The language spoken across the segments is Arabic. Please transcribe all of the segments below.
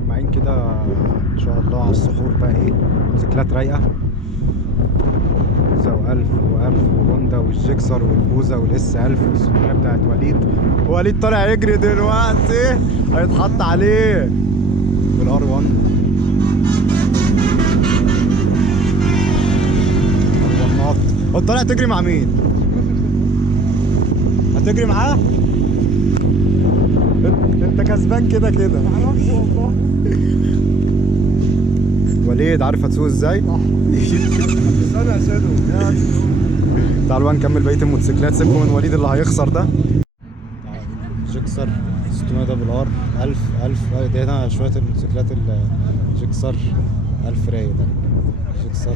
متجمعين كده ان شاء الله على السحور بقى. ايه موتوسيكلات رايقه، بوزة و1000 وهوندا والجيكسر والبوزة والاس 1000 والسكوتة بتاعت وليد طالع يجري دلوقتي هيتحط عليه بالار 1. هو طالع تجري مع مين؟ هتجري معاه؟ انت كسبان كده كده. معرفش والله. وليد عارف هتسوق ازاي؟ صح. انا اساده. تعالوا بقى نكمل بقيه الموتوسيكلات. سيبكم من وليد اللي هيخسر ده. جيكسر 600 دبل ار 1000 دي هنا شويه الموتوسيكلات. الجيكسر 1000 راي ده جيكسر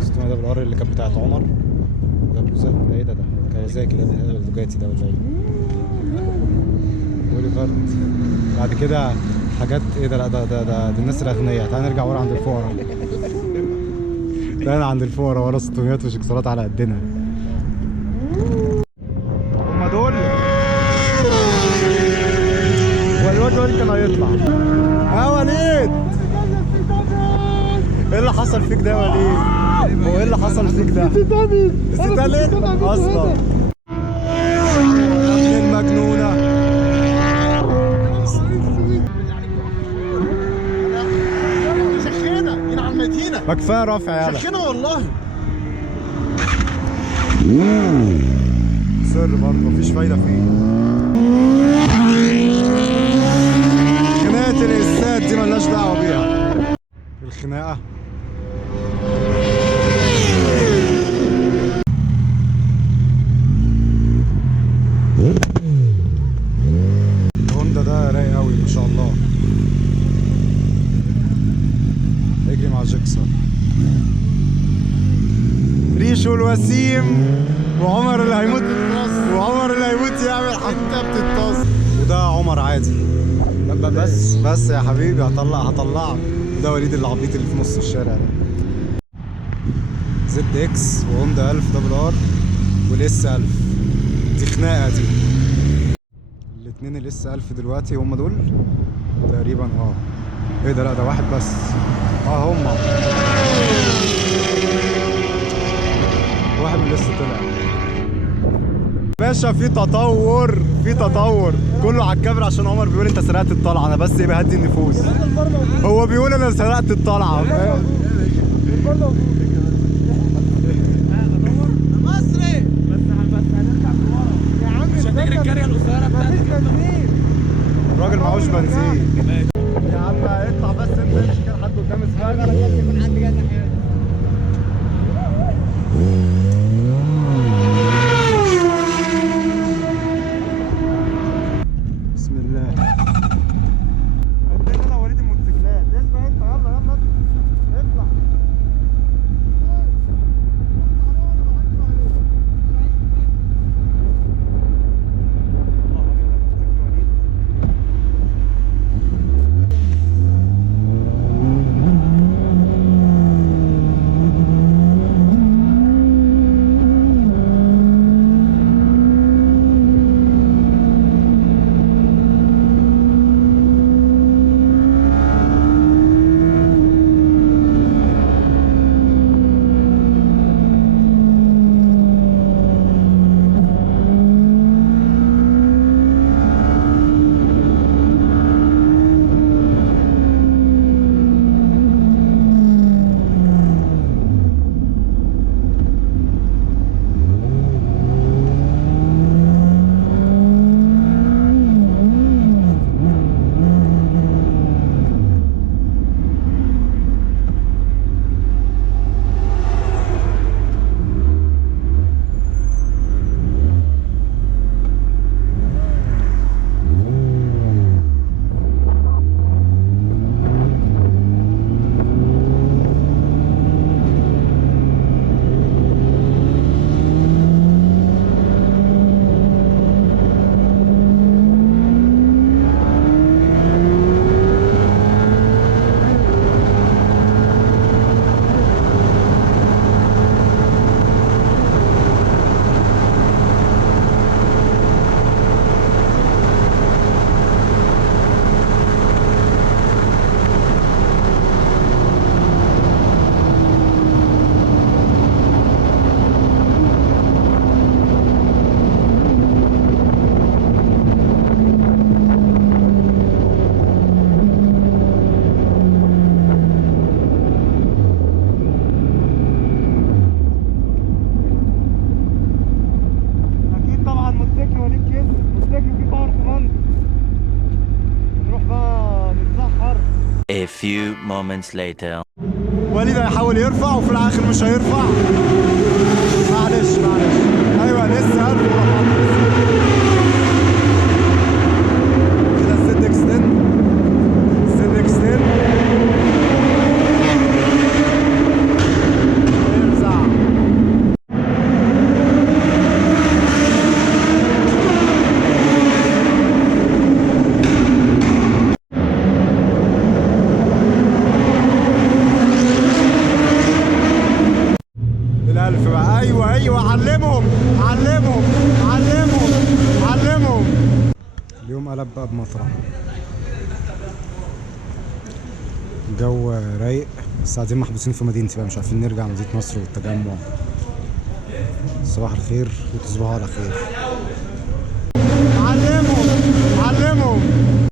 600 دبل ار اللي كانت بتاعت عمر. ده بوزة ده ايه ده كاوازاكي ده الدوجاتي ده ولا ايه؟ بوليفارد. بعد كده حاجات ايه ده؟ لا ده الناس الاغنياء. تعال نرجع ورا عند الفقراء. تعال عند الفقراء ورا 600 وشكسرات على قدنا. هما دول والواد وليد كان هيطلع. يا وليد ايه اللي حصل فيك ده يا وليد؟ هو ايه اللي حصل فيك ده؟ استتالت اصلا المجنونه. ما كفايه رافع يالا. شخينه والله. سر برضه مفيش فايده فيه. خناقه الاستاد دي ملناش دعوه بيها. الخناقه الهوندا ده رايق قوي ما شاء الله. يجري مع جيكسر. ريشو الوسيم وعمر اللي هيموت يعمل انت بتتصل. وده عمر عادي. بس يا حبيبي هطلعك. وده وليد العبيط اللي في نص الشارع ده. زد اكس وهوندا 1000 دبل ار والاس 1000. دي خناقه دي. الاتنين الاس 1000 دلوقتي هم دول تقريبا. ايه ده؟ لا ده واحد بس. هما واحد من لسه طلع. باشا في تطور كله على الكاميرا عشان عمر بيقول انت سرقت الطلعه. انا بس بهدي النفوس. هو بيقول انا سرقت الطلعه. مصري بس هنرجع لورا يا عم. مش هتجري الجريه القصيره بتاعتك. الراجل معهوش بنزين. يا عم اطلع بس انت مش كده حد قدام اسمعك. انا جاي من عندي جاي ناحيه. بسم الله. عندنا انا وليد الموتوسيكلات. اسمع انت يلا اطلع. A few moments later. وليد هيحاول يرفع وفي الاخر مش هيرفع. معلش ايوه لسه قلبه ورفعت كده. الزد اكستند ارزع. الألف بقى. ايوه علمهم. اليوم قلب بقى بمطرح. الجو رايق بس قاعدين محبوسين في مدينتي بقى، مش عارفين نرجع مدينة نصر والتجمع. صباح الخير وتصبحوا على خير. علمهم